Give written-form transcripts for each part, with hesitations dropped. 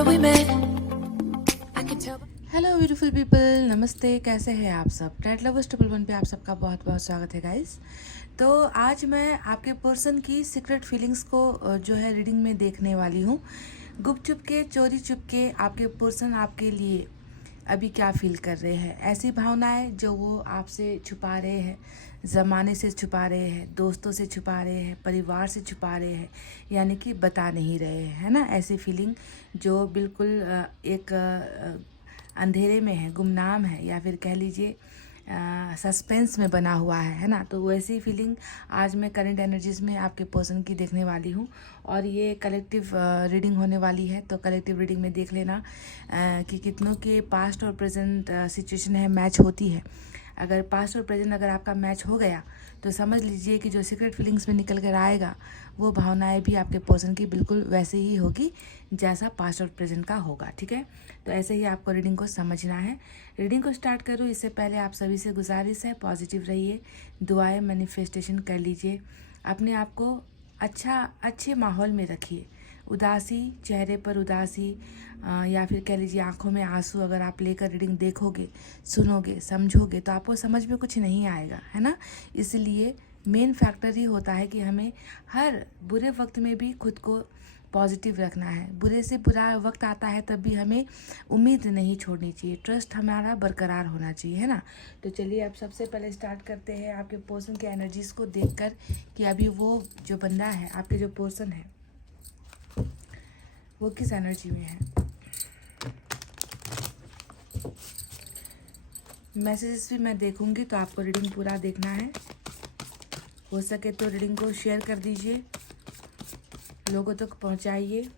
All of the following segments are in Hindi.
summer we met. I can tell. Hello beautiful people, नमस्ते। कैसे हैं आप सब? टैट लवर्स 111 पे आप सबका बहुत बहुत स्वागत है गाइस। तो आज मैं आपके पर्सन की सीक्रेट फीलिंग्स को जो है रीडिंग में देखने वाली हूँ। गुप चुप के, चोरी चुप के आपके पर्सन आपके लिए अभी क्या फील कर रहे हैं, ऐसी भावनाएं जो वो आपसे छुपा रहे हैं, ज़माने से छुपा रहे हैं, दोस्तों से छुपा रहे हैं, परिवार से छुपा रहे हैं, यानी कि बता नहीं रहे हैं, है ना। ऐसी फीलिंग जो बिल्कुल एक अंधेरे में है, गुमनाम है, या फिर कह लीजिए सस्पेंस में बना हुआ है ना। तो वैसी फीलिंग आज मैं करंट एनर्जीज़ में आपके पर्सन की देखने वाली हूँ। और ये कलेक्टिव रीडिंग होने वाली है, तो कलेक्टिव रीडिंग में देख लेना कि कितनों के पास्ट और प्रेजेंट सिचुएशन है, मैच होती है। अगर पास्ट और प्रेजेंट अगर आपका मैच हो गया तो समझ लीजिए कि जो सीक्रेट फीलिंग्स में निकल कर आएगा वो भावनाएं भी आपके पर्सन की बिल्कुल वैसे ही होगी जैसा पास्ट और प्रेजेंट का होगा, ठीक है। तो ऐसे ही आपको रीडिंग को समझना है। रीडिंग को स्टार्ट करूँ इससे पहले आप सभी से गुजारिश है, पॉजिटिव रहिए, दुआएं मैनिफेस्टेशन कर लीजिए, अपने आप को अच्छे माहौल में रखिए। उदासी, चेहरे पर उदासी या फिर कह लीजिए आंखों में आंसू अगर आप लेकर रीडिंग देखोगे, सुनोगे, समझोगे तो आपको समझ में कुछ नहीं आएगा, है ना। इसलिए मेन फैक्टर ही होता है कि हमें हर बुरे वक्त में भी खुद को पॉजिटिव रखना है। बुरे से बुरा वक्त आता है तब भी हमें उम्मीद नहीं छोड़नी चाहिए, ट्रस्ट हमारा बरकरार होना चाहिए, है ना। तो चलिए अब सबसे पहले स्टार्ट करते हैं आपके पर्सन के एनर्जीज़ को देखकर कि अभी वो जो बंदा है, आपके जो पर्सन है, वो किस एनर्जी में है। मैसेजेस भी मैं देखूंगी, तो आपको रीडिंग पूरा देखना है। हो सके तो रीडिंग को शेयर कर दीजिए, लोगों तक पहुंचाइए।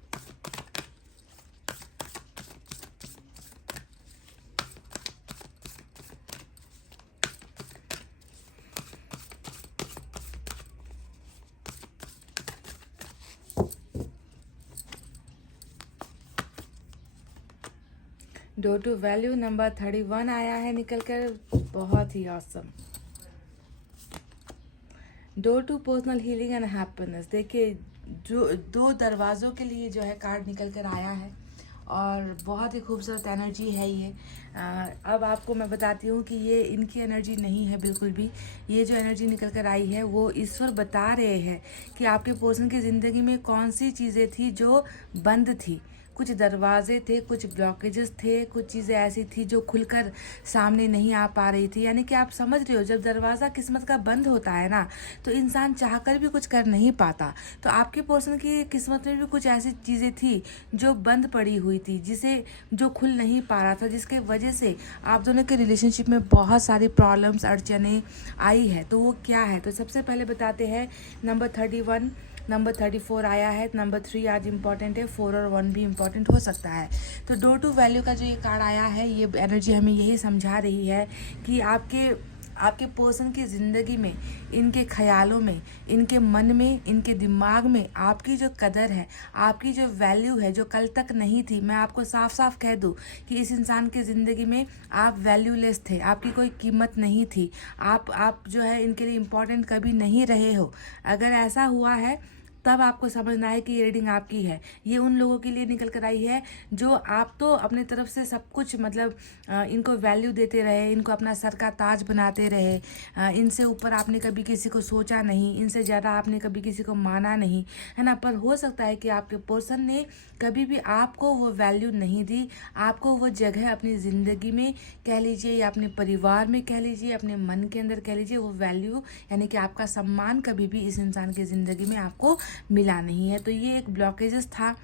डोर टू वैल्यू नंबर 31 आया है निकल कर, बहुत ही awesome. Door to personal healing and happiness. देखिए जो दो दरवाज़ों के लिए जो है कार्ड निकल कर आया है और बहुत ही खूबसूरत एनर्जी है ये। अब आपको मैं बताती हूँ कि ये इनकी एनर्जी नहीं है बिल्कुल भी। ये जो एनर्जी निकल कर आई है वो ईश्वर बता रहे हैं कि आपके पर्सन की ज़िंदगी में कौन सी चीज़ें थी जो बंद थी। कुछ दरवाजे थे, कुछ ब्लॉकेजेस थे, कुछ चीज़ें ऐसी थी जो खुलकर सामने नहीं आ पा रही थी। यानी कि आप समझ रहे हो, जब दरवाज़ा किस्मत का बंद होता है ना तो इंसान चाहकर भी कुछ कर नहीं पाता। तो आपके पर्सन की किस्मत में भी कुछ ऐसी चीज़ें थी जो बंद पड़ी हुई थी, जो खुल नहीं पा रहा था, जिसके वजह से आप दोनों के रिलेशनशिप में बहुत सारी प्रॉब्लम्स, अड़चनें आई है। तो वो क्या है, तो सबसे पहले बताते हैं नंबर 31, नंबर 34 आया है, नंबर 3 आज इम्पॉर्टेंट है, 4 और 1 भी इम्पॉर्टेंट हो सकता है। तो डोर टू वैल्यू का जो ये कार्ड आया है, ये एनर्जी हमें यही समझा रही है कि आपके पर्सन की ज़िंदगी में, इनके ख्यालों में, इनके मन में, इनके दिमाग में आपकी जो कदर है, आपकी जो वैल्यू है, जो कल तक नहीं थी। मैं आपको साफ साफ कह दूं कि इस इंसान की ज़िंदगी में आप वैल्यूलेस थे, आपकी कोई कीमत नहीं थी। आप जो है इनके लिए इम्पोर्टेंट कभी नहीं रहे हो। अगर ऐसा हुआ है तब आपको समझना है कि ये रीडिंग आपकी है। ये उन लोगों के लिए निकल कर आई है जो आप तो अपने तरफ से सब कुछ मतलब इनको वैल्यू देते रहे, इनको अपना सर का ताज बनाते रहे, इनसे ऊपर आपने कभी किसी को सोचा नहीं, इनसे ज़्यादा आपने कभी किसी को माना नहीं, है ना। पर हो सकता है कि आपके पर्सन ने कभी भी आपको वो वैल्यू नहीं दी, आपको वो जगह अपनी ज़िंदगी में कह लीजिए या अपने परिवार में कह लीजिए, अपने मन के अंदर कह लीजिए, वो वैल्यू यानी कि आपका सम्मान कभी भी इस इंसान की ज़िंदगी में आपको मिला नहीं है। तो ये एक ब्लॉकेजेस था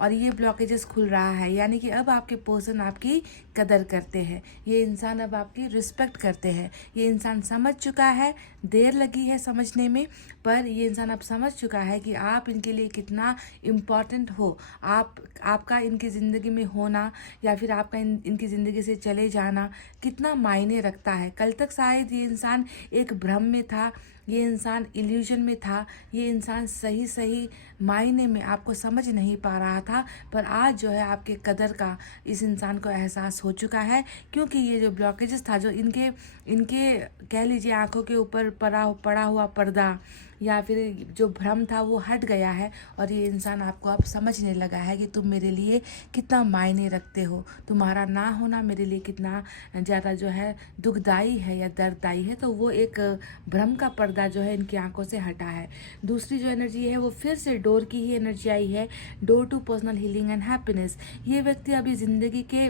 और ये ब्लॉकेजेस खुल रहा है, यानी कि अब आपके पर्सन आपकी कदर करते हैं, ये इंसान अब आपकी रिस्पेक्ट करते हैं। ये इंसान समझ चुका है, देर लगी है समझने में, पर ये इंसान अब समझ चुका है कि आप इनके लिए कितना इम्पॉर्टेंट हो। आपका इनकी ज़िंदगी में होना या फिर आपका इनकी ज़िंदगी से चले जाना कितना मायने रखता है। कल तक शायद ये इंसान एक भ्रम में था, ये इंसान इल्यूजन में था, ये इंसान सही सही मायने में आपको समझ नहीं पा रहा था, पर आज जो है आपके कदर का इस इंसान को एहसास हो चुका है। क्योंकि ये जो ब्लॉकेजेस था, जो इनके कह लीजिए आंखों के ऊपर पड़ा हुआ पर्दा, या फिर जो भ्रम था वो हट गया है और ये इंसान आपको अब समझने लगा है कि तुम मेरे लिए कितना मायने रखते हो, तुम्हारा ना होना मेरे लिए कितना ज़्यादा जो है दुखदाई है या दर्ददाई है। तो वो एक भ्रम का पर्दा जो है इनकी आंखों से हटा है। दूसरी जो एनर्जी है वो फिर से डोर की ही एनर्जी आई है, door to personal healing and happiness. ये व्यक्ति अभी ज़िंदगी के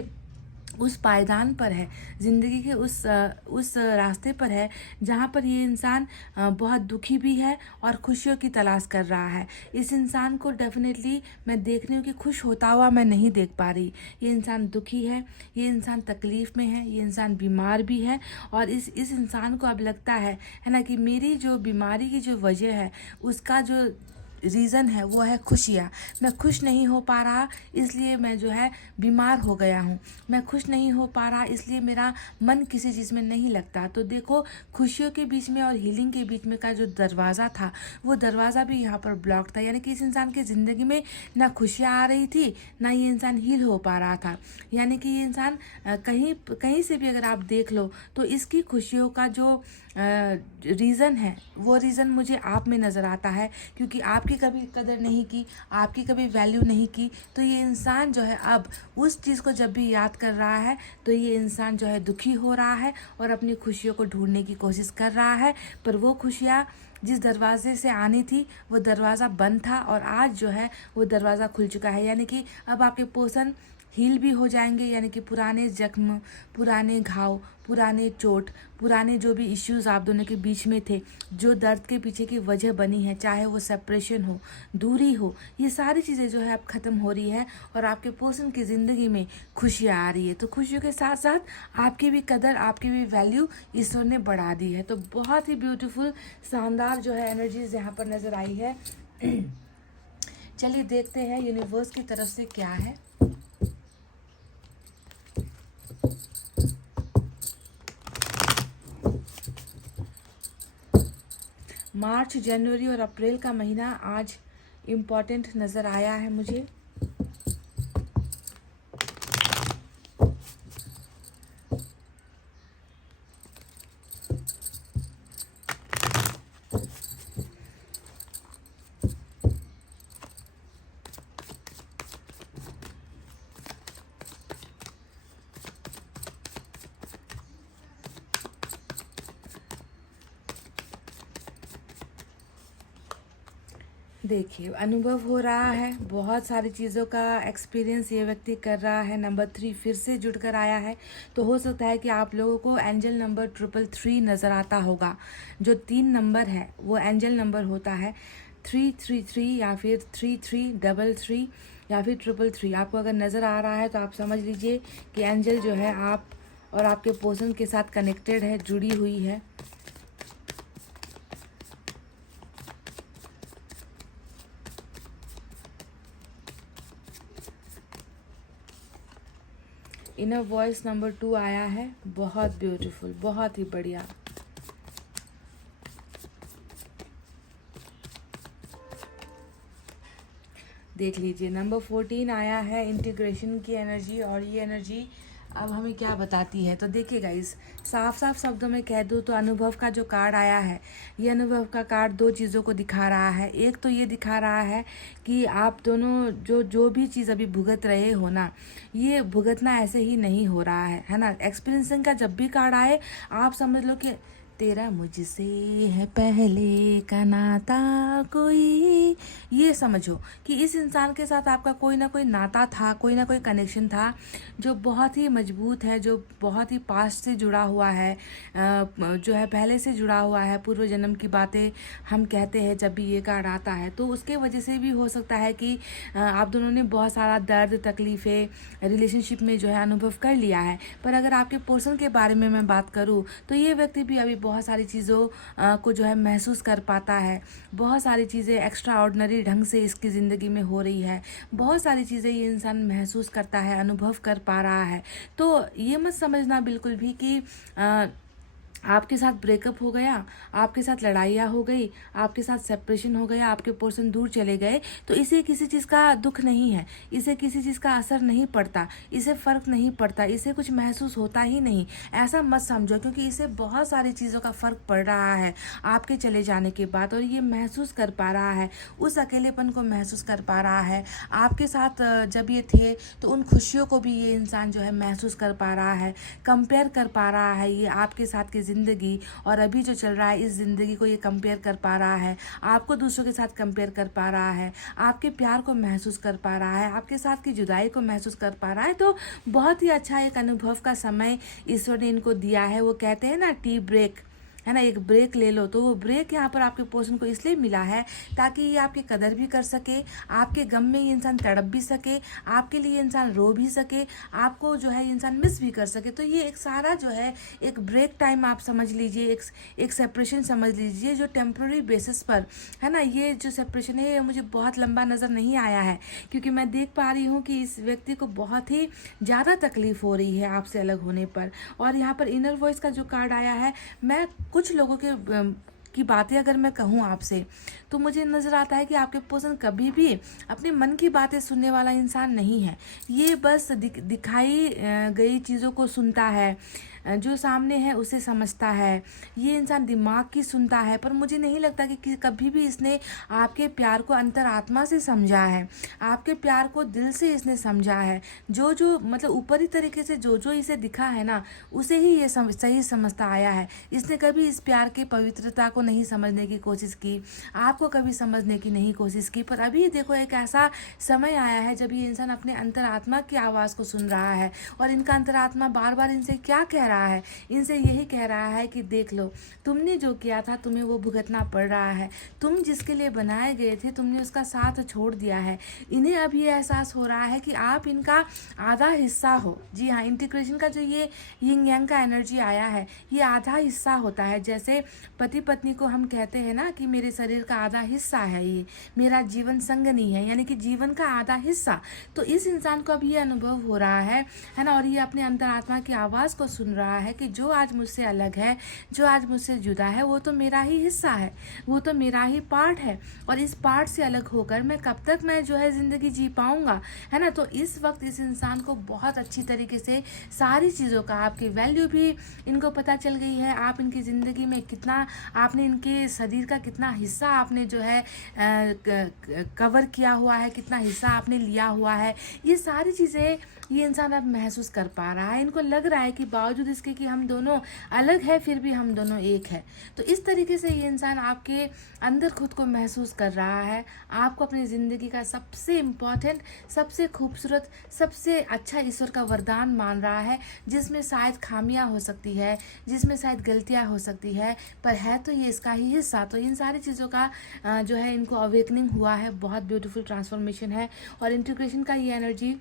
उस पायदान पर है, ज़िंदगी के उस रास्ते पर है जहाँ पर ये इंसान बहुत दुखी भी है और खुशियों की तलाश कर रहा है। इस इंसान को डेफिनेटली मैं देख रही हूँ कि खुश होता हुआ मैं नहीं देख पा रही। ये इंसान दुखी है, ये इंसान तकलीफ़ में है, ये इंसान बीमार भी है और इस इंसान को अब लगता है ना, कि मेरी जो बीमारी की जो वजह है उसका जो रीज़न है वो है खुशियाँ। मैं खुश नहीं हो पा रहा इसलिए मैं जो है बीमार हो गया हूँ, मैं खुश नहीं हो पा रहा इसलिए मेरा मन किसी चीज़ में नहीं लगता। तो देखो, खुशियों के बीच में और हीलिंग के बीच में का जो दरवाज़ा था वो दरवाज़ा भी यहाँ पर ब्लॉक था। यानी कि इस इंसान की ज़िंदगी में ना खुशियाँ आ रही थी, ना ये इंसान हील हो पा रहा था। यानी कि ये इंसान कहीं से भी अगर आप देख लो तो इसकी खुशियों का जो रीज़न है वो रीज़न मुझे आप में नज़र आता है, क्योंकि आपकी कभी कदर नहीं की, आपकी कभी वैल्यू नहीं की। तो ये इंसान जो है अब उस चीज़ को जब भी याद कर रहा है तो ये इंसान जो है दुखी हो रहा है और अपनी खुशियों को ढूंढने की कोशिश कर रहा है। पर वो खुशियाँ जिस दरवाजे से आनी थी वो दरवाज़ा बंद था और आज जो है वो दरवाज़ा खुल चुका है। यानी कि अब आपके पोर्शन हील भी हो जाएंगे। यानी कि पुराने जख्म, पुराने घाव, पुराने चोट, पुराने जो भी इश्यूज़ आप दोनों के बीच में थे, जो दर्द के पीछे की वजह बनी है, चाहे वो सेपरेशन हो, दूरी हो, ये सारी चीज़ें जो है अब ख़त्म हो रही है और आपके पर्सन की ज़िंदगी में खुशियाँ आ रही है। तो खुशियों के साथ साथ आपकी भी कदर, आपकी भी वैल्यू ईश्वर ने बढ़ा दी है। तो बहुत ही ब्यूटीफुल, शानदार जो है एनर्जीज यहाँ पर नज़र आई है। चलिए देखते हैं यूनिवर्स की तरफ से क्या है। मार्च, जनवरी और अप्रैल का महीना आज इम्पॉर्टेंट नज़र आया है मुझे। देखिए, अनुभव हो रहा है, बहुत सारी चीज़ों का एक्सपीरियंस ये व्यक्ति कर रहा है। नंबर 3 फिर से जुड़ कर आया है। तो हो सकता है कि आप लोगों को एंजल नंबर 333 नज़र आता होगा। जो 3 नंबर है वो एंजल नंबर होता है 333 या फिर 3333 या फिर 333। आपको अगर नज़र आ रहा है तो आप समझ लीजिए कि एंजल जो है आप और आपके पर्सन के साथ कनेक्टेड है, जुड़ी हुई है। इनर वॉइस नंबर 2 आया है, बहुत ब्यूटीफुल, बहुत ही बढ़िया। देख लीजिए, नंबर 14 आया है, इंटीग्रेशन की एनर्जी। और ये एनर्जी अब हमें क्या बताती है, तो देखिए गाइस, साफ साफ शब्दों में कह दूँ तो अनुभव का जो कार्ड आया है, ये अनुभव का कार्ड दो चीज़ों को दिखा रहा है। एक तो ये दिखा रहा है कि आप दोनों जो भी चीज़ अभी भुगत रहे हो ना, ये भुगतना ऐसे ही नहीं हो रहा है ना। एक्सपीरियंसिंग का जब भी कार्ड आए आप समझ लो कि तेरा मुझसे है पहले का नाता कोई, ये समझो कि इस इंसान के साथ आपका कोई ना कोई नाता था, कोई ना कोई कनेक्शन था जो बहुत ही मजबूत है, जो बहुत ही पास्ट से जुड़ा हुआ है, जो है पहले से जुड़ा हुआ है। पूर्व जन्म की बातें हम कहते हैं जब भी ये कार्ड आता है, तो उसके वजह से भी हो सकता है कि आप दोनों ने बहुत सारा दर्द, तकलीफ़ें रिलेशनशिप में जो है अनुभव कर लिया है। पर अगर आपके पर्सन के बारे में मैं बात करूँ तो ये व्यक्ति भी अभी बहुत सारी चीज़ों को जो है महसूस कर पाता है। बहुत सारी चीज़ें एक्स्ट्रा ऑर्डिनरी ढंग से इसकी ज़िंदगी में हो रही है, बहुत सारी चीज़ें ये इंसान महसूस करता है, अनुभव कर पा रहा है। तो ये मत समझना बिल्कुल भी कि आपके साथ ब्रेकअप हो गया, आपके साथ लड़ाइयाँ हो गई, आपके साथ सेपरेशन हो गया, आपके पर्सन दूर चले गए, तो इसे किसी चीज़ का दुख नहीं है, इसे किसी चीज़ का असर नहीं पड़ता, इसे फ़र्क नहीं पड़ता, इसे कुछ महसूस होता ही नहीं। ऐसा मत समझो, क्योंकि इसे बहुत सारी चीज़ों का फ़र्क पड़ रहा है आपके चले जाने के बाद, और ये महसूस कर पा रहा है, उस अकेलेपन को महसूस कर पा रहा है। आपके साथ जब ये थे तो उन खुशियों को भी ये इंसान जो है महसूस कर पा रहा है, कंपेयर कर पा रहा है ये आपके साथ की ज़िंदगी और अभी जो चल रहा है इस ज़िंदगी को ये कंपेयर कर पा रहा है, आपको दूसरों के साथ कंपेयर कर पा रहा है, आपके प्यार को महसूस कर पा रहा है, आपके साथ की जुदाई को महसूस कर पा रहा है। तो बहुत ही अच्छा एक अनुभव का समय ईश्वर ने इनको दिया है। वो कहते हैं ना, टी ब्रेक, है ना, एक ब्रेक ले लो। तो वो ब्रेक यहाँ पर आपके पर्सन को इसलिए मिला है ताकि ये आपकी कदर भी कर सके, आपके गम में ये इंसान तड़प भी सके, आपके लिए इंसान रो भी सके, आपको जो है इंसान मिस भी कर सके। तो ये एक सारा जो है एक ब्रेक टाइम आप समझ लीजिए, एक सेपरेशन समझ लीजिए जो टेम्प्रेरी बेसिस पर है ना। ये जो सेपरेशन है ये मुझे बहुत लंबा नज़र नहीं आया है, क्योंकि मैं देख पा रही हूँ कि इस व्यक्ति को बहुत ही ज़्यादा तकलीफ हो रही है आपसे अलग होने पर। और यहाँ पर इनर वॉइस का जो कार्ड आया है, मैं कुछ लोगों के की बातें अगर मैं कहूँ आपसे, तो मुझे नज़र आता है कि आपके पर्सन कभी भी अपने मन की बातें सुनने वाला इंसान नहीं है। ये बस दिखाई गई चीज़ों को सुनता है, जो सामने है उसे समझता है। ये इंसान दिमाग की सुनता है, पर मुझे नहीं लगता कि कभी भी इसने आपके प्यार को अंतरात्मा से समझा है, आपके प्यार को दिल से इसने समझा है। जो जो मतलब ऊपरी तरीके से जो जो इसे दिखा है ना, उसे ही ये सही समझता आया है। इसने कभी इस प्यार की पवित्रता को नहीं समझने की कोशिश की, आपको कभी समझने की नहीं कोशिश की। पर अभी देखो एक ऐसा समय आया है जब ये इंसान अपने अंतरात्मा की आवाज़ को सुन रहा है, और इनका अंतरात्मा बार बार इनसे क्या कह रहा है, इनसे यही कह रहा है कि देख लो, तुमने जो किया था तुम्हें वो भुगतना पड़ रहा है, तुम जिसके लिए बनाए गए थे तुमने उसका साथ छोड़ दिया है। इन्हें अब ये एहसास हो रहा है कि आप इनका आधा हिस्सा हो। जी हाँ, इंटीग्रेशन का जो ये यिंग यांग का एनर्जी आया है, ये आधा हिस्सा होता है। जैसे पति पत्नी को हम कहते हैं ना कि मेरे शरीर का आधा हिस्सा है, ये मेरा जीवन संगनी है, यानी कि जीवन का आधा हिस्सा। तो इस इंसान को अब ये अनुभव हो रहा है ना, और ये अपने अंतरात्मा की आवाज़ को सुन रहा है कि जो आज मुझसे अलग है, जो आज मुझसे जुदा है, वो तो मेरा ही हिस्सा है, वो तो मेरा ही पार्ट है, और इस पार्ट से अलग होकर मैं कब तक मैं जो है ज़िंदगी जी पाऊँगा, है ना। तो इस वक्त इस इंसान को बहुत अच्छी तरीके से सारी चीज़ों का, आपकी वैल्यू भी इनको पता चल गई है, आप इनकी ज़िंदगी में कितना, आपने इनके शरीर का कितना हिस्सा आपने जो है कवर किया हुआ है, कितना हिस्सा आपने लिया हुआ है, ये सारी चीज़ें ये इंसान अब महसूस कर पा रहा है। इनको लग रहा है कि बावजूद इसके कि हम दोनों अलग है, फिर भी हम दोनों एक है। तो इस तरीके से ये इंसान आपके अंदर खुद को महसूस कर रहा है, आपको अपनी ज़िंदगी का सबसे इम्पॉर्टेंट, सबसे खूबसूरत, सबसे अच्छा ईश्वर का वरदान मान रहा है, जिसमें शायद खामियां हो सकती है, जिसमें शायद गलतियां हो सकती है, पर है तो ये इसका ही हिस्सा। तो इन सारी चीज़ों का जो है इनको अवेकनिंग हुआ है, बहुत ब्यूटीफुल ट्रांसफॉर्मेशन है। और इंटीग्रेशन का ये एनर्जी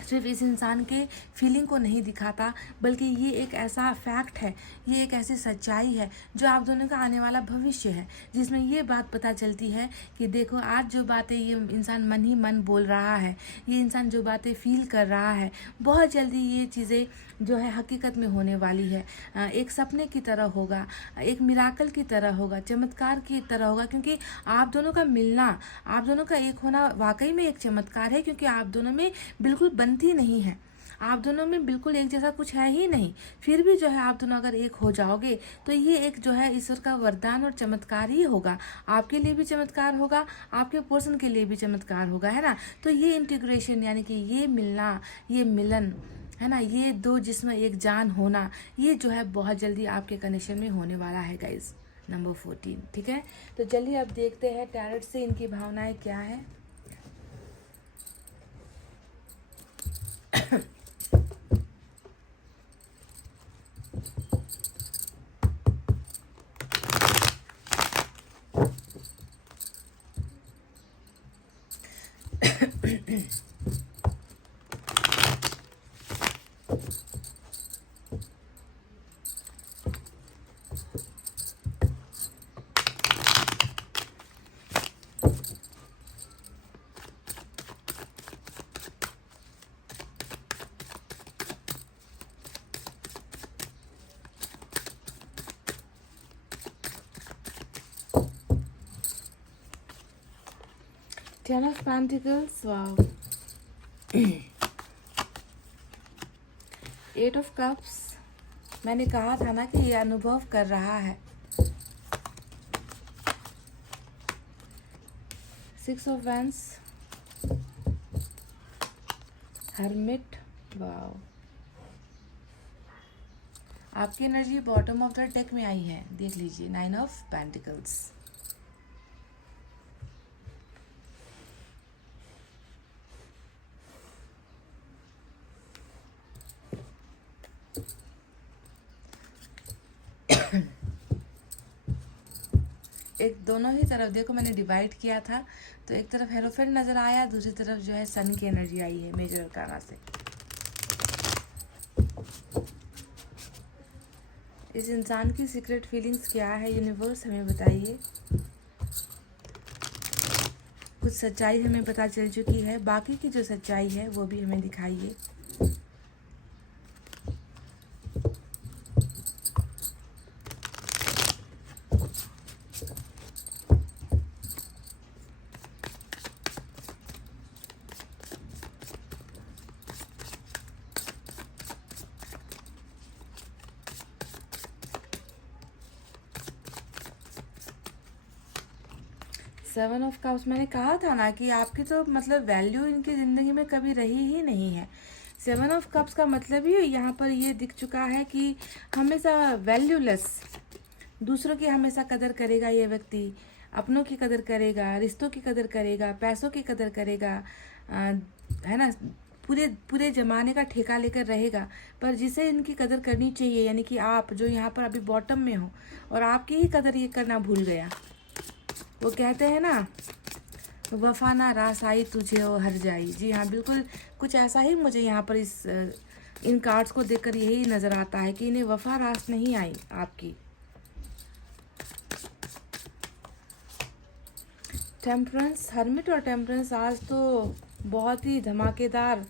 सिर्फ इस इंसान के फीलिंग को नहीं दिखाता, बल्कि ये एक ऐसा फैक्ट है, ये एक ऐसी सच्चाई है जो आप दोनों का आने वाला भविष्य है, जिसमें ये बात पता चलती है कि देखो आज जो बातें ये इंसान मन ही मन बोल रहा है, ये इंसान जो बातें फील कर रहा है, बहुत जल्दी ये चीज़ें जो है हकीकत में होने वाली है। एक सपने की तरह होगा, एक मिराकल की तरह होगा, चमत्कार की तरह होगा, क्योंकि आप दोनों का मिलना, आप दोनों का एक होना वाकई में एक चमत्कार है, क्योंकि आप दोनों में बिल्कुल बनती नहीं है, आप दोनों में बिल्कुल एक जैसा कुछ है ही नहीं, फिर भी जो है आप दोनों अगर एक हो जाओगे तो ये एक जो है ईश्वर का वरदान और चमत्कार ही होगा। आपके लिए भी चमत्कार होगा, आपके पर्सन के लिए भी चमत्कार होगा, है ना। तो ये इंटीग्रेशन यानी कि ये मिलना, ये मिलन, है ना, ये दो जिसमें एक जान होना, ये जो है बहुत जल्दी आपके कनेक्शन में होने वाला है गाइज। नंबर 14, ठीक है। तो चलिए अब देखते हैं टैरेट से इनकी भावनाएं क्या है। 10 of Pentacles, wow. 8 of Cups, मैंने कहा था ना कि ये अनुभव कर रहा है. 6 of Wands, Hermit, वाओ. आपकी energy bottom of the deck में आई है, देख लीजिए. 9 of Pentacles. एक दोनों ही तरफ देखो, मैंने डिवाइड किया था तो एक तरफ हेरोफेंट नजर आया, दूसरी तरफ जो है सन की एनर्जी आई है मेजर अरकाना से. इस इंसान की सीक्रेट फीलिंग्स क्या है, यूनिवर्स हमें बताइए. कुछ सच्चाई हमें पता चल चुकी है, बाकी की जो सच्चाई है वो भी हमें दिखाइए. सेवन ऑफ कप्स, मैंने कहा था ना कि आपकी तो मतलब वैल्यू इनकी ज़िंदगी में कभी रही ही नहीं है. सेवन ऑफ कप्स का मतलब ही यहाँ पर ये दिख चुका है कि हमेशा वैल्यूलेस, दूसरों की हमेशा कदर करेगा ये व्यक्ति, अपनों की कदर करेगा, रिश्तों की कदर करेगा, पैसों की कदर करेगा, है ना. पूरे पूरे ज़माने का ठेका लेकर रहेगा. पर जिसे इनकी कदर करनी चाहिए, यानी कि आप जो यहाँ पर अभी बॉटम में हो और आपकी ही कदर ये करना भूल गया. वो कहते हैं ना, वफा ना रास आई तुझे ओ हर जाई. जी हाँ, बिल्कुल कुछ ऐसा ही मुझे यहाँ पर इन कार्ड्स को देखकर यही नज़र आता है कि इन्हें वफा रास नहीं आई आपकी. टेम्परेंस, हर्मिट और टेम्परेंस, आज तो बहुत ही धमाकेदार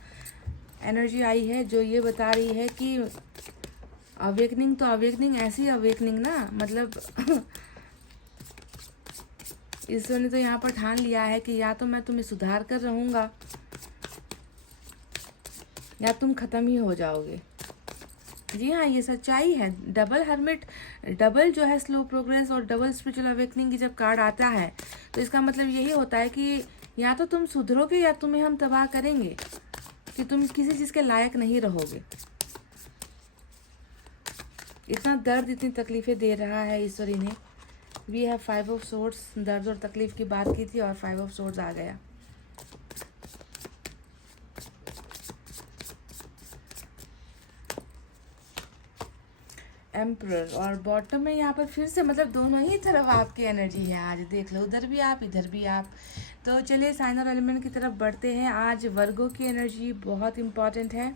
एनर्जी आई है जो ये बता रही है कि अवेकनिंग, तो अवेकनिंग, ऐसी अवेकनिंग ना, मतलब ईश्वर ने तो यहाँ पर ठान लिया है कि या तो मैं तुम्हें सुधार कर रहूँगा या तुम ख़त्म ही हो जाओगे. जी हाँ, ये सच्चाई है. डबल हर्मिट, डबल जो है स्लो प्रोग्रेस और डबल स्पिरिचुअल अवेकनिंग की जब कार्ड आता है तो इसका मतलब यही होता है कि या तो तुम सुधरोगे या तुम्हें हम तबाह करेंगे, कि तुम किसी चीज़ के लायक नहीं रहोगे. इतना दर्द, इतनी तकलीफ़ें दे रहा है ईश्वर इन्हें. वी हैव 5 ऑफ सोर्ड्स, दर्द और तकलीफ की बात की थी और 5 ऑफ सोर्ड्स आ गया. एम्परर, और बॉटम में यहाँ पर फिर से मतलब दोनों ही तरफ आपकी एनर्जी है. आज देख लो, उधर भी आप, इधर भी आप. तो चलिए साइन और एलिमेंट की तरफ बढ़ते हैं. आज वर्गो की एनर्जी बहुत इंपॉर्टेंट है,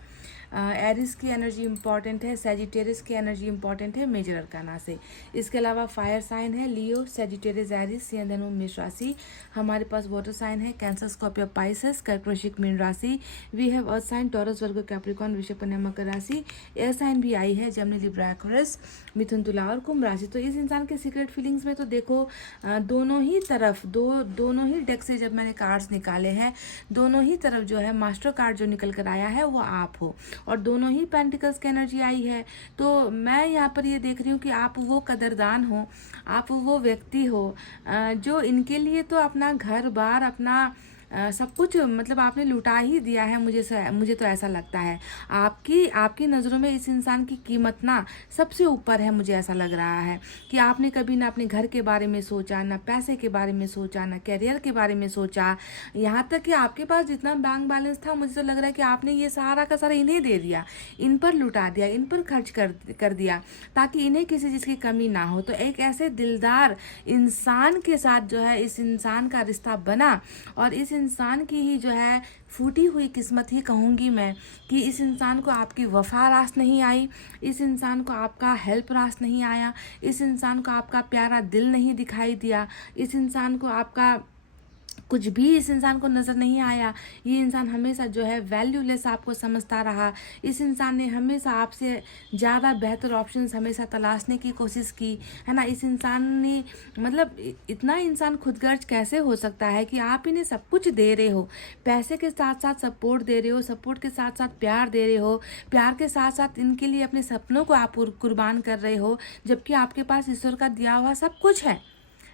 एरिस की एनर्जी इंपॉर्टेंट है, सेजिटेरियस की एनर्जी इंपॉर्टेंट है मेजर अरकाना से. इसके अलावा फायर साइन है लियो, सेजिटेरियस, एरिस, सिंह, धनु, मेष राशि. हमारे पास वाटर साइन है कैंसर, स्कॉर्पियो, पाइसेस, कर्क, वृश्चिक, मीन राशि. We have earth sign Taurus, Virgo, Capricorn, वृषभ, कन्या, मकर राशि. एयर साइन भी आई है जेमिनी, लिब्रा, एक्वेरियस, मिथुन, तुला और कुंभ राशि. तो इस इंसान के सीक्रेट फीलिंग्स में तो देखो, दोनों ही तरफ दोनों ही डेक से जब मैंने कार्ड्स निकाले हैं, दोनों ही तरफ जो है मास्टर कार्ड जो निकल कर आया है वो आप हो, और दोनों ही पेंटिकल्स की एनर्जी आई है. तो मैं यहाँ पर ये देख रही हूँ कि आप वो कदरदान हो, आप वो व्यक्ति हो जो इनके लिए तो अपना घर बार, अपना सब कुछ मतलब आपने लुटा ही दिया है. मुझे तो ऐसा लगता है आपकी नज़रों में इस इंसान की कीमत ना सबसे ऊपर है. मुझे ऐसा लग रहा है कि आपने कभी ना अपने घर के बारे में सोचा, ना पैसे के बारे में सोचा, ना कैरियर के बारे में सोचा. यहाँ तक कि आपके पास जितना बैंक बैलेंस था, मुझे तो लग रहा है कि आपने ये सारा का सारा इन्हें दे दिया, इन पर लुटा दिया, इन पर खर्च कर दिया ताकि इन्हें किसी चीज़ की कमी ना हो. तो एक ऐसे दिलदार इंसान के साथ जो है इस इंसान का रिश्ता बना, और इस इंसान की ही जो है फूटी हुई किस्मत ही कहूँगी मैं कि इस इंसान को आपकी वफा रास नहीं आई, इस इंसान को आपका हेल्प रास नहीं आया, इस इंसान को आपका प्यारा दिल नहीं दिखाई दिया, इस इंसान को आपका कुछ भी इस इंसान को नज़र नहीं आया। ये इंसान हमेशा जो है वैल्यूलेस आपको समझता रहा। इस इंसान ने हमेशा आपसे ज़्यादा बेहतर ऑप्शंस हमेशा तलाशने की कोशिश की, है ना। इस इंसान ने मतलब इतना इंसान खुदगर्ज कैसे हो सकता है कि आप इन्हें सब कुछ दे रहे हो, पैसे के साथ साथ सपोर्ट दे रहे हो, सपोर्ट के साथ साथ प्यार दे रहे हो, प्यार के साथ साथ इनके लिए अपने सपनों को आप कुर्बान कर रहे हो, जबकि आपके पास ईश्वर का दिया हुआ सब कुछ है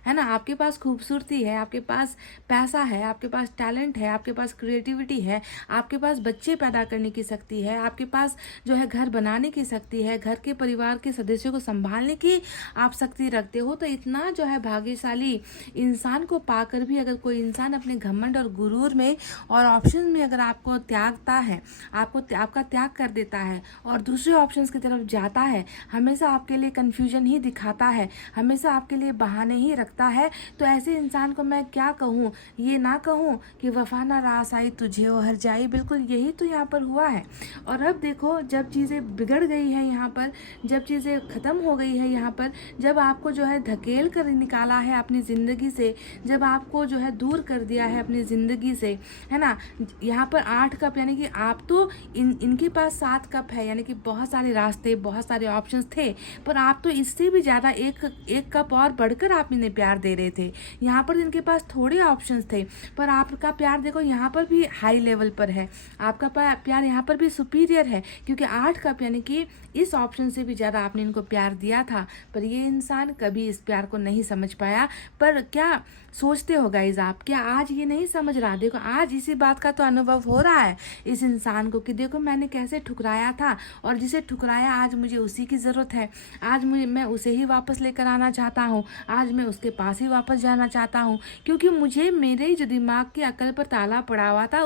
ना। आपके पास खूबसूरती है, आपके पास पैसा है, आपके पास टैलेंट है, आपके पास क्रिएटिविटी है, आपके पास बच्चे पैदा करने की शक्ति है, आपके पास जो है घर बनाने की शक्ति है, घर के परिवार के सदस्यों को संभालने की आप शक्ति रखते हो। तो इतना जो है भाग्यशाली इंसान को पाकर भी अगर कोई इंसान अपने घमंड और गुरूर में और ऑप्शन में अगर आपको त्यागता है, आपका त्याग कर देता है और दूसरे ऑप्शंस की तरफ जाता है, हमेशा आपके लिए कन्फ्यूजन ही दिखाता है, हमेशा आपके लिए बहाने ही रखता है, तो ऐसे इंसान को मैं क्या कहूँ, ये ना कहूँ कि वफा ना रास आई तुझे ओ हर जाई। बिल्कुल यही तो यहाँ पर हुआ है। और अब देखो, जब चीज़ें बिगड़ गई है यहाँ पर, जब चीज़ें ख़त्म हो गई है यहाँ पर, जब आपको जो है धकेल कर निकाला है अपनी ज़िंदगी से, जब आपको जो है दूर कर दिया है अपनी ज़िंदगी से, है ना। यहाँ पर 8 कप यानी कि आप तो इनके पास 7 कप है, यानी कि बहुत सारे रास्ते, बहुत सारे ऑप्शंस थे, पर आप तो इससे भी ज़्यादा एक कप और बढ़कर आप इन्हें प्यार दे रहे थे। यहाँ पर इनके पास थोड़े ऑप्शंस थे, पर आपका प्यार देखो यहाँ पर भी हाई लेवल पर है, आपका प्यार यहाँ पर भी सुपीरियर है, क्योंकि 8 कप यानी कि इस ऑप्शन से भी ज़्यादा आपने इनको प्यार दिया था। पर ये इंसान कभी इस प्यार को नहीं समझ पाया। पर क्या सोचते हो गाइज आप, क्या आज ये नहीं समझ रहा? देखो आज इसी बात का तो अनुभव हो रहा है इस इंसान को कि देखो मैंने कैसे ठुकराया था, और जिसे ठुकराया आज मुझे उसी की ज़रूरत है, आज मैं उसे ही वापस लेकर आना चाहता हूँ, आज मैं उसके पास ही वापस जाना चाहता हूँ, क्योंकि मुझे मेरे जो दिमाग की अकल पर ताला पड़ा हुआ था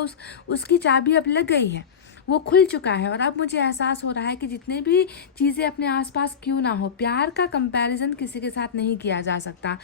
उसकी चाबी अब लग गई है, वो खुल चुका है। और अब मुझे एहसास हो रहा है कि जितने भी चीज़ें अपने आसपास क्यों ना हो, प्यार का कंपैरिजन किसी के साथ नहीं किया जा सकता।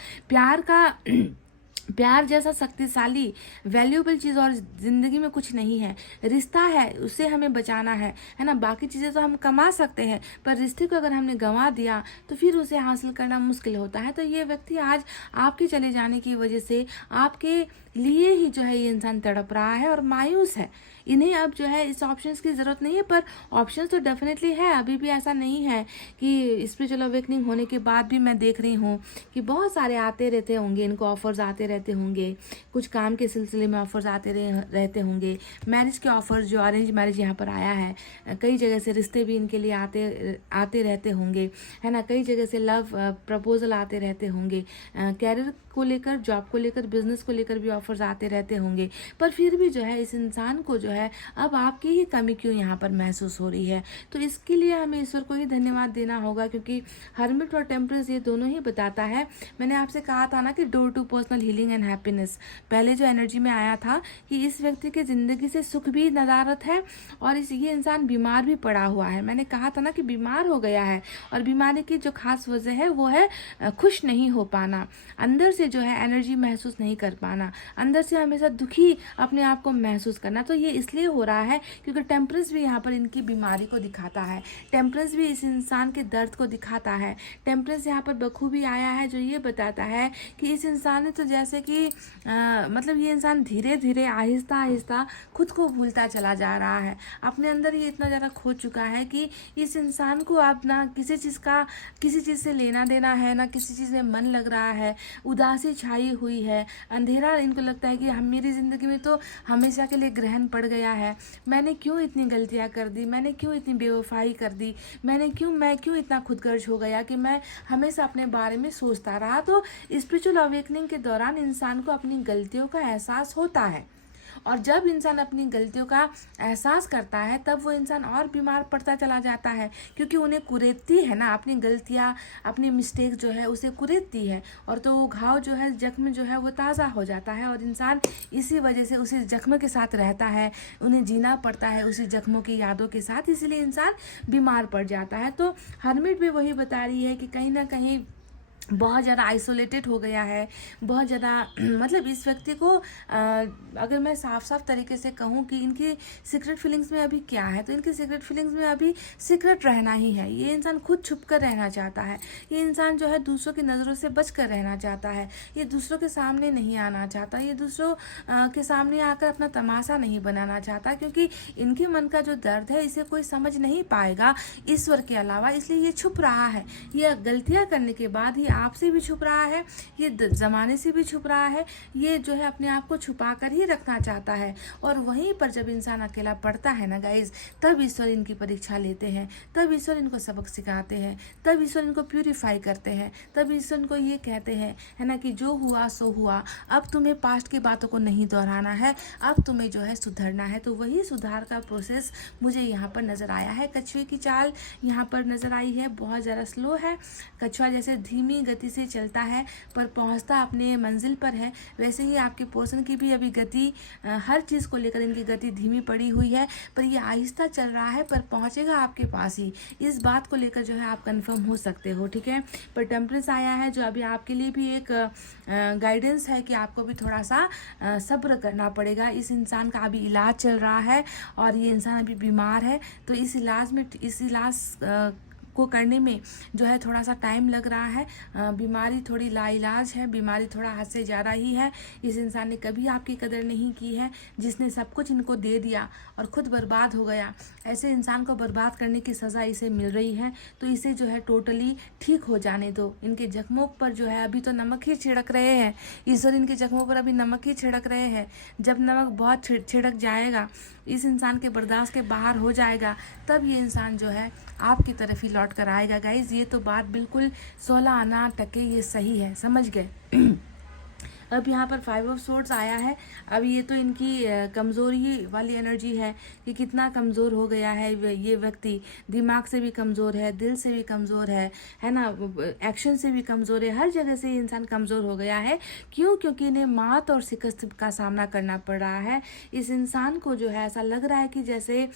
प्यार जैसा शक्तिशाली वैल्यूएबल चीज़ और ज़िंदगी में कुछ नहीं है। रिश्ता है, उसे हमें बचाना है ना। बाकी चीज़ें तो हम कमा सकते हैं, पर रिश्ते को अगर हमने गंवा दिया तो फिर उसे हासिल करना मुश्किल होता है। तो ये व्यक्ति आज आपके चले जाने की वजह से आपके लिए ही जो है ये इंसान तड़प रहा है और मायूस है। इन्हें अब जो है इस ऑप्शंस की ज़रूरत नहीं है, पर ऑप्शंस तो डेफिनेटली है। अभी भी ऐसा नहीं है कि स्पिरिचुअल अवेकनिंग होने के बाद भी मैं देख रही हूँ कि बहुत सारे आते रहते होंगे, इनको ऑफर्स आते रहते होंगे, कुछ काम के सिलसिले में ऑफर्स आते रहते होंगे, मैरिज के ऑफर्स, जो अरेंज मैरिज यहाँ पर आया है, कई जगह से रिश्ते भी इनके लिए आते रहते होंगे, है ना। कई जगह से लव प्रपोजल आते रहते होंगे, कैरियर को लेकर, जॉब को लेकर, बिजनेस को लेकर भी ऑफर्स आते रहते होंगे। पर फिर भी जो है इस इंसान को जो है अब आपकी ही कमी क्यों यहाँ पर महसूस हो रही है? तो इसके लिए हमें ईश्वर को ही धन्यवाद देना होगा, क्योंकि हर्मिट और टेम्परेंस ये दोनों ही बताता है। मैंने आपसे कहा था ना कि door to personal healing and happiness, पहले जो एनर्जी में आया था कि इस व्यक्ति की ज़िंदगी से सुख भी नदारत है और ये इंसान बीमार भी पड़ा हुआ है। मैंने कहा था ना कि बीमार हो गया है, और बीमारी की जो खास वजह है वो है खुश नहीं हो पाना, अंदर से जो है एनर्जी महसूस नहीं कर पाना, अंदर से हमेशा दुखी अपने आप को महसूस करना। तो ये इसलिए हो रहा है क्योंकि टेम्परेंस भी यहाँ पर इनकी बीमारी को दिखाता है, टेम्परेंस भी इस इंसान के दर्द को दिखाता है। टेम्परेंस यहाँ पर बखूबी आया है जो ये बताता है कि इस इंसान ने तो जैसे कि मतलब ये इंसान धीरे धीरे आहिस्ता आहिस्ता खुद को भूलता चला जा रहा है, अपने अंदर ये इतना ज़्यादा खो चुका है कि इस इंसान को अब ना किसी चीज़ से लेना देना है, ना किसी चीज़ में मन लग रहा है, उदासी छाई हुई है, अंधेरा। इनको लगता है कि मेरी ज़िंदगी में तो हमेशा के लिए ग्रहण पड़ गया है, मैंने क्यों इतनी गलतियां कर दी, मैंने क्यों इतनी बेवफाई कर दी, मैं क्यों इतना खुदगर्ज हो गया कि मैं हमेशा अपने बारे में सोचता रहा। तो स्पिरिचुअल अवेकनिंग के दौरान इंसान को अपनी गलतियों का एहसास होता है, और जब इंसान अपनी गलतियों का एहसास करता है तब वो इंसान और बीमार पड़ता चला जाता है, क्योंकि उन्हें कुरेदती है ना, अपनी गलतियाँ, अपनी मिस्टेक जो है उसे कुरेदती है, और तो वो घाव जो है, जख्म जो है वो ताज़ा हो जाता है, और इंसान इसी वजह से उसी जख्म के साथ रहता है, उन्हें जीना पड़ता है उसी जख्मों की यादों के साथ, इसलिए इंसान बीमार पड़ जाता है। तो हर्मिट भी वही बता रही है कि कहीं ना कहीं बहुत ज़्यादा आइसोलेटेड हो गया है, बहुत ज़्यादा मतलब इस व्यक्ति को अगर मैं साफ साफ तरीके से कहूँ कि इनकी सीक्रेट फीलिंग्स में अभी क्या है, तो इनकी सीक्रेट फीलिंग्स में अभी सीक्रेट रहना ही है। ये इंसान खुद छुप कर रहना चाहता है, ये इंसान जो है दूसरों की नज़रों से बच कर रहना चाहता है, ये दूसरों के सामने नहीं आना चाहता, ये दूसरों के सामने आकर अपना तमाशा नहीं बनाना चाहता, क्योंकि इनके मन का जो दर्द है इसे कोई समझ नहीं पाएगा ईश्वर के अलावा, इसलिए ये छुप रहा है। ये गलतियाँ करने के बाद ही आपसे भी छुप रहा है, ये ज़माने से भी छुप रहा है, ये जो है अपने आप को छुपा कर ही रखना चाहता है। और वहीं पर जब इंसान अकेला पड़ता है ना गाइज, तब ईश्वर इनकी परीक्षा लेते हैं, तब ईश्वर इनको सबक सिखाते हैं, तब ईश्वर इनको प्यूरिफाई करते हैं, तब ईश्वर इनको ये कहते हैं, है ना, कि जो हुआ सो हुआ, अब तुम्हें पास्ट की बातों को नहीं दोहराना है, अब तुम्हें जो है सुधरना है। तो वही सुधार का प्रोसेस मुझे यहाँ पर नज़र आया है। कछुए की चाल यहाँ पर नज़र आई है, बहुत ज़्यादा स्लो है। कछुआ जैसे धीमी गति से चलता है पर पहुंचता अपने मंजिल पर है, वैसे ही आपके पर्सन की भी अभी गति, हर चीज़ को लेकर इनकी गति धीमी पड़ी हुई है, पर ये आहिस्ता चल रहा है, पर पहुंचेगा आपके पास ही। इस बात को लेकर जो है आप कंफर्म हो सकते हो, ठीक है। पर टेम्परेंस आया है जो अभी आपके लिए भी एक गाइडेंस है कि आपको भी थोड़ा सा सब्र करना पड़ेगा। इस इंसान का अभी इलाज चल रहा है और ये इंसान अभी बीमार है, तो इस इलाज को करने में जो है थोड़ा सा टाइम लग रहा है। बीमारी थोड़ी लाइलाज है, बीमारी थोड़ा हद से ज़्यादा ही है। इस इंसान ने कभी आपकी कदर नहीं की है, जिसने सब कुछ इनको दे दिया और खुद बर्बाद हो गया। ऐसे इंसान को बर्बाद करने की सज़ा इसे मिल रही है, तो इसे जो है टोटली ठीक हो जाने दो। इनके जख्मों पर जो है अभी तो नमक ही छिड़क रहे हैं, ईश्वर इनके जख्मों पर अभी नमक ही छिड़क रहे हैं। जब नमक बहुत छिड़क जाएगा, इस इंसान के बर्दाश्त के बाहर हो जाएगा, तब ये इंसान जो है आपकी तरफ ही लौट कर आएगा। गाइज ये तो बात बिल्कुल 16 आना टके ये सही है, समझ गए। अब यहाँ पर 5 ऑफ सोर्ड्स आया है। अब ये तो इनकी कमज़ोरी वाली एनर्जी है कि कितना कमज़ोर हो गया है ये व्यक्ति, दिमाग से भी कमज़ोर है, दिल से भी कमज़ोर है ना, एक्शन से भी कमज़ोर है, हर जगह से ये इंसान कमज़ोर हो गया है। क्यों? क्योंकि इन्हें मात और शिकस्त का सामना करना पड़ रहा है। इस इंसान को जो है ऐसा लग रहा है कि जैसे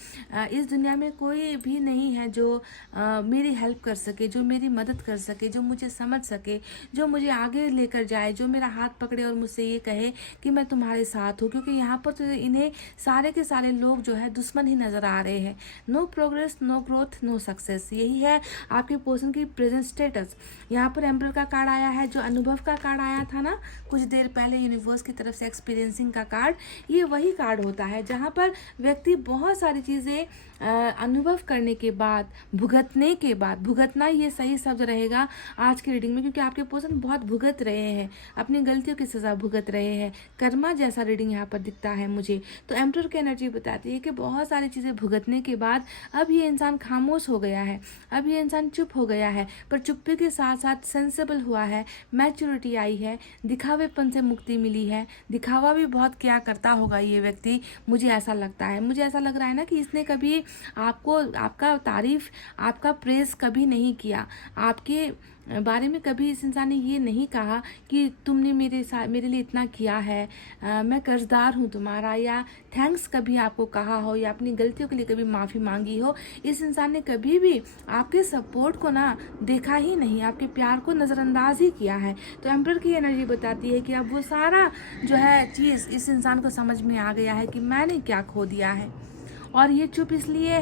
इस दुनिया में कोई भी नहीं है जो मेरी हेल्प कर सके, जो मेरी मदद कर सके, जो मुझे समझ सके, जो मुझे आगे लेकर जाए, जो मेरा हाथ पकड़े और मुझसे ये कहे कि मैं तुम्हारे साथ हूँ। क्योंकि यहाँ पर तो इन्हें सारे के सारे लोग जो है दुश्मन ही नज़र आ रहे हैं। No progress, no growth, no success, यही है आपके पर्सन की प्रेजेंट स्टेटस। यहाँ पर एम्परर का कार्ड आया है, जो अनुभव का कार्ड आया था ना कुछ देर पहले यूनिवर्स की तरफ से, एक्सपीरियंसिंग का कार्ड, ये वही कार्ड होता है जहाँ पर व्यक्ति बहुत सारी चीज़ें अनुभव करने के बाद, भुगतने के बाद, भुगतना ये सही शब्द रहेगा आज की रीडिंग में, क्योंकि आपके पर्सन बहुत भुगत रहे हैं, अपनी गलतियों की सज़ा भुगत रहे हैं। कर्मा जैसा रीडिंग यहाँ पर दिखता है मुझे। तो एम्परर की एनर्जी बताती है कि बहुत सारी चीज़ें भुगतने के बाद अब ये इंसान खामोश हो गया है, अब ये इंसान चुप हो गया है, पर चुप्पी के साथ साथ सेंसेबल हुआ है, मैच्योरिटी आई है, दिखावेपन से मुक्ति मिली है। दिखावा भी बहुत क्या करता होगा ये व्यक्ति, मुझे ऐसा लगता है। मुझे ऐसा लग रहा है ना कि इसने कभी आपको, आपका तारीफ, आपका प्रेज कभी नहीं किया, आपके बारे में कभी इस इंसान ने ये नहीं कहा कि तुमने मेरे लिए इतना किया है, मैं कर्जदार हूँ तुम्हारा, या थैंक्स कभी आपको कहा हो, या अपनी गलतियों के लिए कभी माफ़ी मांगी हो। इस इंसान ने कभी भी आपके सपोर्ट को ना देखा ही नहीं, आपके प्यार को नज़रअंदाज ही किया है। तो एम्परर की एनर्जी बताती है कि अब वो सारा जो है चीज़ इस इंसान को समझ में आ गया है कि मैंने क्या खो दिया है। और ये चुप इसलिए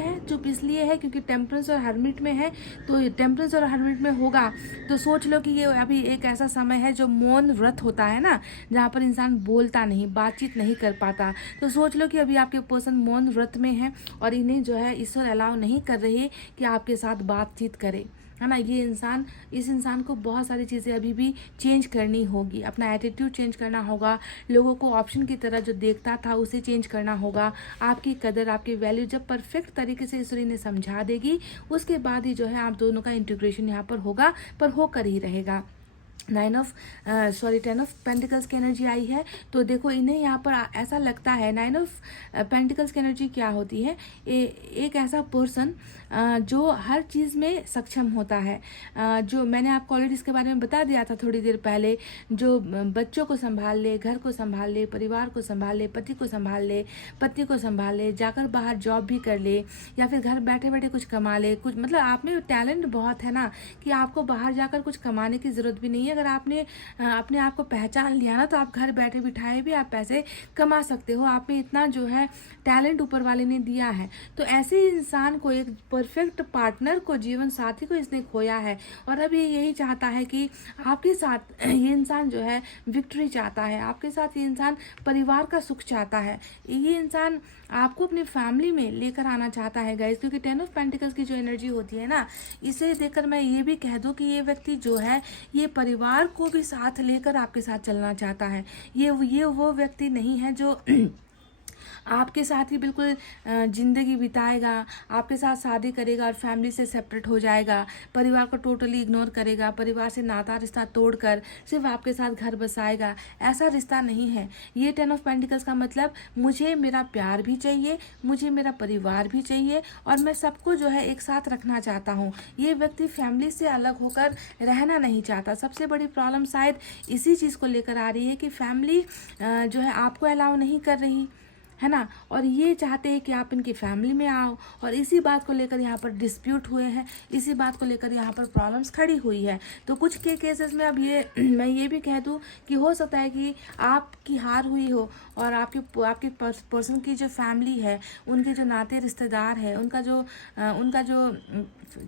है क्योंकि टेम्परेंस और हर्मिट में है। तो टेम्परेंस और हर्मिट में होगा तो सोच लो कि ये अभी एक ऐसा समय है जो मौन व्रत होता है ना, जहाँ पर इंसान बोलता नहीं, बातचीत नहीं कर पाता। तो सोच लो कि अभी आपके पर्सन मौन व्रत में है और इन्हें जो है ईश्वर अलाउ नहीं कर रहे कि आपके साथ बातचीत करे, है ना। इस इंसान को बहुत सारी चीज़ें अभी भी चेंज करनी होगी, अपना एटीट्यूड चेंज करना होगा, लोगों को ऑप्शन की तरह जो देखता था उसे चेंज करना होगा। आपकी कदर, आपकी वैल्यू जब परफेक्ट तरीके से ईश्वरी ने समझा देगी, उसके बाद ही जो है आप दोनों का इंटीग्रेशन यहाँ पर होगा, पर होकर ही रहेगा। टेन ऑफ पेंटिकल्स की एनर्जी आई है। तो देखो इन्हें यहाँ पर ऐसा लगता है, 9 ऑफ पेंटिकल्स की एनर्जी क्या होती है, एक ऐसा पर्सन जो हर चीज़ में सक्षम होता है, जो मैंने आपको ऑलरेडी इसके बारे में बता दिया था थोड़ी देर पहले, जो बच्चों को संभाल ले, घर को संभाल ले, परिवार को संभाल ले, पति को संभाल ले, पत्नी को संभाल ले, जाकर बाहर जॉब भी कर ले, या फिर घर बैठे बैठे कुछ कमा ले, कुछ मतलब आप में टैलेंट बहुत है ना कि आपको बाहर जाकर कुछ कमाने की ज़रूरत भी नहीं है। अगर आपने अपने आप को पहचान लिया ना, तो आप घर बैठे बिठाए भी आप पैसे कमा सकते हो। आप में इतना जो है टैलेंट ऊपर वाले ने दिया है। तो ऐसे इंसान को, एक परफेक्ट पार्टनर को, जीवन साथी को इसने खोया है, और अब ये यही चाहता है कि आपके साथ ये इंसान जो है विक्ट्री चाहता है, आपके साथ ये इंसान परिवार का सुख चाहता है, ये इंसान आपको अपनी फैमिली में लेकर आना चाहता है गाइस। क्योंकि 10 ऑफ पेंटिकल्स की जो एनर्जी होती है ना, इसे देखकर मैं ये भी कह दूं कि ये व्यक्ति जो है ये परिवार को भी साथ लेकर आपके साथ चलना चाहता है। ये वो व्यक्ति नहीं है जो आपके साथ ही बिल्कुल ज़िंदगी बिताएगा, आपके साथ शादी करेगा और फैमिली से सेपरेट हो जाएगा, परिवार को टोटली इग्नोर करेगा, परिवार से नाता रिश्ता तोड़कर सिर्फ आपके साथ घर बसाएगा। ऐसा रिश्ता नहीं है ये 10 ऑफ पेंटिकल्स का। मतलब मुझे मेरा प्यार भी चाहिए, मुझे मेरा परिवार भी चाहिए, और मैं सबको जो है एक साथ रखना चाहता हूँ। ये व्यक्ति फैमिली से अलग होकर रहना नहीं चाहता। सबसे बड़ी प्रॉब्लम शायद इसी चीज़ को लेकर आ रही है कि फैमिली जो है आपको अलाउ नहीं कर रही है ना, और ये चाहते हैं कि आप इनकी फैमिली में आओ, और इसी बात को लेकर यहाँ पर डिस्प्यूट हुए हैं, इसी बात को लेकर यहाँ पर प्रॉब्लम्स खड़ी हुई है। तो कुछ के केसेस में अब ये मैं ये भी कह दूँ कि हो सकता है कि आपकी हार हुई हो, और आपके पर्सन की जो फैमिली है, उनके जो नाते रिश्तेदार है, उनका जो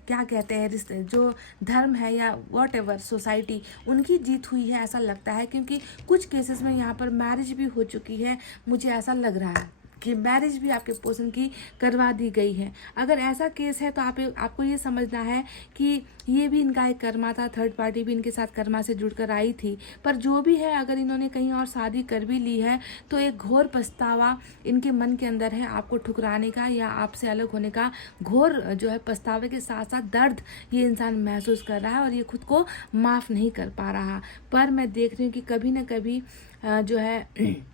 क्या कहते हैं रिश्ते, जो धर्म है या वॉट एवर सोसाइटी, उनकी जीत हुई है ऐसा लगता है। क्योंकि कुछ केसेस में यहाँ पर मैरिज भी हो चुकी है, मुझे ऐसा लग रहा है कि मैरिज भी आपके पर्सन की करवा दी गई है। अगर ऐसा केस है तो आपको ये समझना है कि ये भी इनका एक कर्मा था, थर्ड पार्टी भी इनके साथ कर्मा से जुड़कर आई थी। पर जो भी है, अगर इन्होंने कहीं और शादी कर भी ली है तो एक घोर पछतावा इनके मन के अंदर है, आपको ठुकराने का या आपसे अलग होने का घोर जो है पछतावे के साथ साथ दर्द ये इंसान महसूस कर रहा है, और ये खुद को माफ़ नहीं कर पा रहा। पर मैं देख रही हूँ कि कभी ना कभी जो है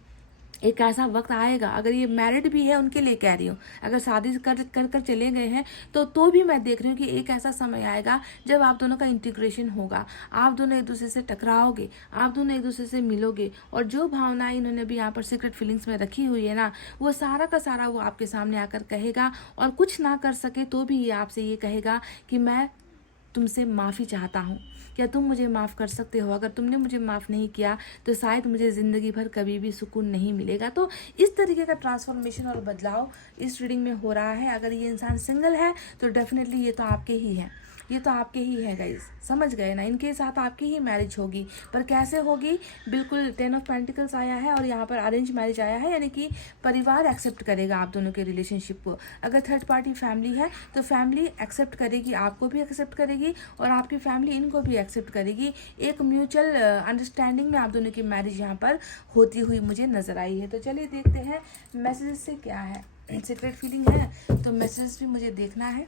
एक ऐसा वक्त आएगा, अगर ये मैरिड भी है उनके लिए कह रही हूँ, अगर शादी कर चले गए हैं तो भी मैं देख रही हूँ कि एक ऐसा समय आएगा जब आप दोनों का इंटीग्रेशन होगा, आप दोनों एक दूसरे से टकराओगे, आप दोनों एक दूसरे से मिलोगे, और जो भावनाएं इन्होंने भी यहाँ पर सीक्रेट फीलिंग्स में रखी हुई है ना, वो सारा का सारा वो आपके सामने आकर कहेगा। और कुछ ना कर सके तो भी ये आपसे ये कहेगा कि मैं तुमसे माफ़ी चाहता हूँ, क्या तुम मुझे माफ़ कर सकते हो? अगर तुमने मुझे माफ़ नहीं किया तो शायद मुझे ज़िंदगी भर कभी भी सुकून नहीं मिलेगा। तो इस तरीके का ट्रांसफॉर्मेशन और बदलाव इस रीडिंग में हो रहा है। अगर ये इंसान सिंगल है तो डेफिनेटली ये तो आपके ही है, ये तो आपके ही है गाइस, समझ गए ना, इनके साथ आपकी ही मैरिज होगी। पर कैसे होगी? बिल्कुल 10 ऑफ पेंटिकल्स आया है और यहाँ पर अरेंज मैरिज आया है, यानी कि परिवार एक्सेप्ट करेगा आप दोनों के रिलेशनशिप को। अगर थर्ड पार्टी फैमिली है तो फैमिली एक्सेप्ट करेगी, आपको भी एक्सेप्ट करेगी, और आपकी फैमिली इनको भी एक्सेप्ट करेगी। एक म्यूचुअल अंडरस्टैंडिंग में आप दोनों की मैरिज यहाँ पर होती हुई मुझे नज़र आई है। तो चलिए देखते हैं मैसेजेस से क्या है। सीक्रेट फीलिंग है तो मैसेज भी मुझे देखना है।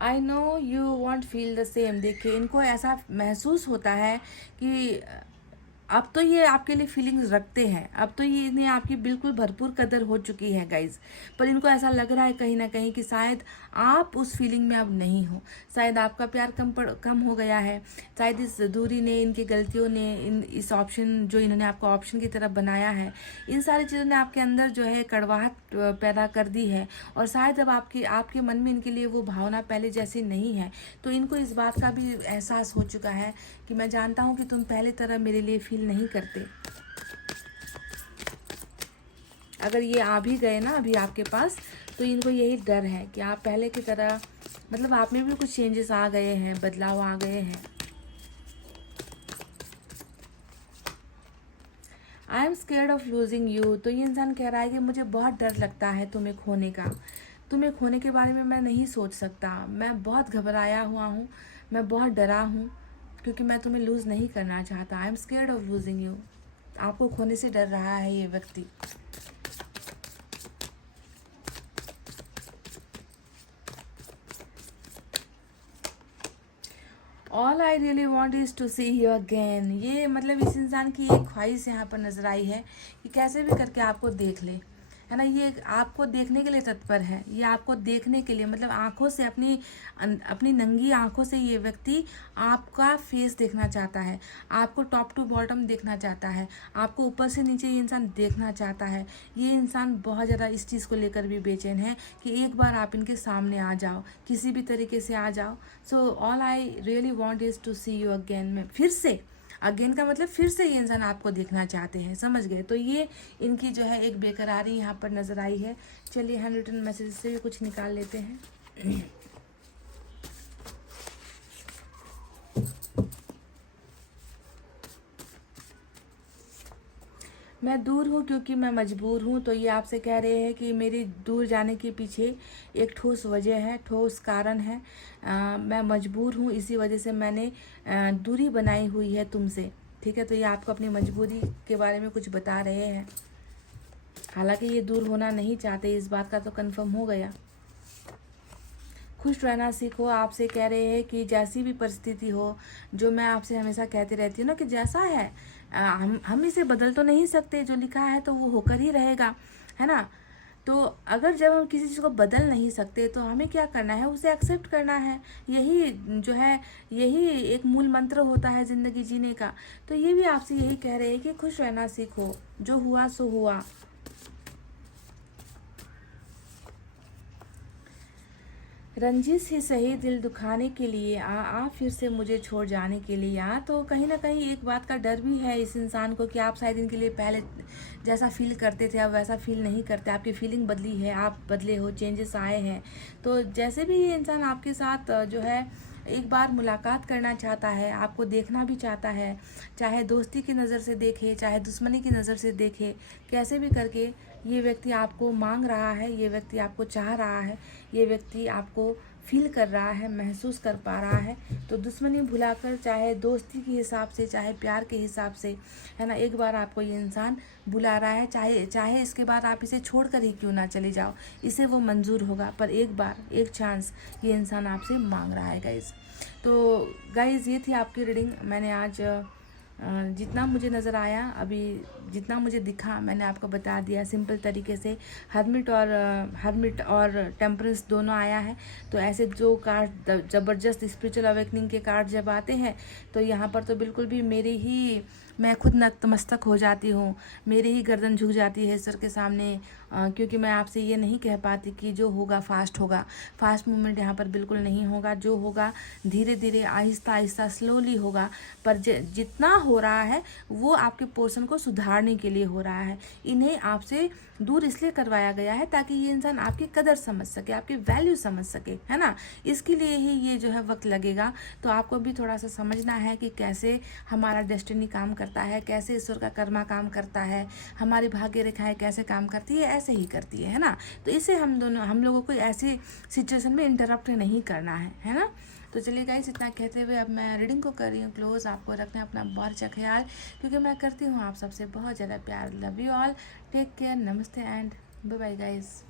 I know you want feel the same. देखिए इनको ऐसा महसूस होता है कि अब तो ये आपके लिए फीलिंग्स रखते हैं, अब तो ये इन्हें आपकी बिल्कुल भरपूर कदर हो चुकी है गाइज। पर इनको ऐसा लग रहा है कहीं ना कहीं कि शायद आप उस फीलिंग में अब नहीं हो, शायद आपका प्यार कम हो गया है, शायद इस दूरी ने, इनकी गलतियों ने, इस ऑप्शन जो इन्होंने आपको ऑप्शन की तरफ बनाया है, इन सारी चीज़ों ने आपके अंदर जो है कड़वाहट पैदा कर दी है। और शायद अब आपके मन में इनके लिए वो भावना पहले जैसी नहीं है। तो इनको इस बात का भी एहसास हो चुका है कि मैं जानता हूँ कि तुम पहले तरह मेरे लिए फील नहीं करते। अगर ये आ भी गए ना अभी आपके पास, तो इनको यही डर है कि आप पहले की तरह, मतलब आप में भी कुछ चेंजेस आ गए हैं, बदलाव आ गए हैं। आई am scared of losing you. तो ये इंसान कह रहा है कि मुझे बहुत डर लगता है तुम्हें खोने का। तुम्हें खोने के बारे में मैं नहीं सोच सकता। मैं बहुत घबराया हुआ हूँ, मैं बहुत डरा हूँ, क्योंकि मैं तुम्हें लूज़ नहीं करना चाहता। I am scared of losing you. आपको खोने से डर रहा है ये व्यक्ति। All I really want is to see you again. ये मतलब इस इंसान की एक ख्वाहिश यहाँ पर नजर आई है कि कैसे भी करके आपको देख ले, है ना। ये आपको देखने के लिए तत्पर है, ये आपको देखने के लिए मतलब आंखों से अपनी नंगी आंखों से ये व्यक्ति आपका फेस देखना चाहता है, आपको टॉप टू बॉटम देखना चाहता है, आपको ऊपर से नीचे ये इंसान देखना चाहता है। ये इंसान बहुत ज़्यादा इस चीज़ को लेकर भी बेचैन है कि एक बार आप इनके सामने आ जाओ, किसी भी तरीके से आ जाओ। So all I really want is to see you again. में फिर से, अगेन का मतलब फिर से ये इंसान आपको देखना चाहते हैं, समझ गए। तो ये इनकी जो है एक बेकरारी यहाँ पर नज़र आई है। चलिए हैंड रिटन मैसेज से भी कुछ निकाल लेते हैं। मैं दूर हूँ क्योंकि मैं मजबूर हूँ। तो ये आपसे कह रहे हैं कि मेरी दूर जाने के पीछे एक ठोस वजह है, ठोस कारण है। मैं मजबूर हूँ, इसी वजह से मैंने दूरी बनाई हुई है तुमसे, ठीक है। तो ये आपको अपनी मजबूरी के बारे में कुछ बता रहे हैं। हालांकि ये दूर होना नहीं चाहते, इस बात का तो कंफर्म हो गया। खुश रहना सीखो। आपसे कह रहे हैं कि जैसी भी परिस्थिति हो, जो मैं आपसे हमेशा कहती रहती हूँ ना कि जैसा है हम इसे बदल तो नहीं सकते, जो लिखा है तो वो होकर ही रहेगा, है ना। तो अगर जब हम किसी चीज़ को बदल नहीं सकते तो हमें क्या करना है, उसे एक्सेप्ट करना है। यही जो है, यही एक मूल मंत्र होता है ज़िंदगी जीने का। तो ये भी आपसे यही कह रहे हैं कि खुश रहना सीखो, जो हुआ सो हुआ। रंजिश ही सही दिल दुखाने के लिए आ फिर से मुझे छोड़ जाने के लिए आ। तो कहीं ना कहीं एक बात का डर भी है इस इंसान को कि आप शायद इनके लिए पहले जैसा फील करते थे अब वैसा फील नहीं करते। आपकी फीलिंग बदली है, आप बदले हो, चेंजेस आए हैं। तो जैसे भी ये इंसान आपके साथ जो है एक बार मुलाकात करना चाहता है, आपको देखना भी चाहता है, चाहे दोस्ती की नज़र से देखे, चाहे दुश्मनी की नज़र से देखे, कैसे भी करके ये व्यक्ति आपको मांग रहा है, ये व्यक्ति आपको चाह रहा है, ये व्यक्ति आपको फील कर रहा है, महसूस कर पा रहा है। तो दुश्मनी भुलाकर, चाहे दोस्ती के हिसाब से, चाहे प्यार के हिसाब से, है ना, एक बार आपको ये इंसान बुला रहा है। चाहे इसके बाद आप इसे छोड़कर ही क्यों ना चले जाओ, इसे वो मंजूर होगा, पर एक बार, एक चांस ये इंसान आपसे मांग रहा है गाइज़। तो गाइज़ ये थी आपकी रीडिंग। मैंने आज जितना मुझे नज़र आया, अभी जितना मुझे दिखा, मैंने आपको बता दिया सिंपल तरीके से। हर्मिट और टेम्परेंस दोनों आया है। तो ऐसे जो कार्ड ज़बरदस्त स्पिरिचुअल अवेकनिंग के कार्ड जब आते हैं तो यहाँ पर तो बिल्कुल भी मैं खुद नतमस्तक हो जाती हूँ, मेरी ही गर्दन झुक जाती है ईश्वर के सामने, क्योंकि मैं आपसे ये नहीं कह पाती कि जो होगा फास्ट होगा। फास्ट मूवमेंट यहाँ पर बिल्कुल नहीं होगा। जो होगा धीरे धीरे, आहिस्ता आहिस्ता, स्लोली होगा। पर जितना हो रहा है वो आपके पोर्शन को सुधारने के लिए हो रहा है। इन्हें आपसे दूर इसलिए करवाया गया है ताकि ये इंसान आपकी कदर समझ सके, आपकी वैल्यू समझ सके, है ना। इसके लिए ही ये जो है वक्त लगेगा। तो आपको भी थोड़ा सा समझना है कि कैसे हमारा डेस्टिनी काम करता है, कैसे ईश्वर का कर्मा काम करता है, हमारी भाग्य रेखाएं कैसे काम करती है, ऐसे ही करती है ना। तो इसे हम लोगों को ऐसी सिचुएशन में इंटरप्ट नहीं करना है ना। तो चलिए गाइस, इतना कहते हुए अब मैं रीडिंग को कर रही हूँ क्लोज। आपको रखना अपना बहुत अच्छा ख्याल, क्योंकि मैं करती हूँ आप सबसे बहुत ज़्यादा प्यार। Love you all, take care, namaste and bye bye guys.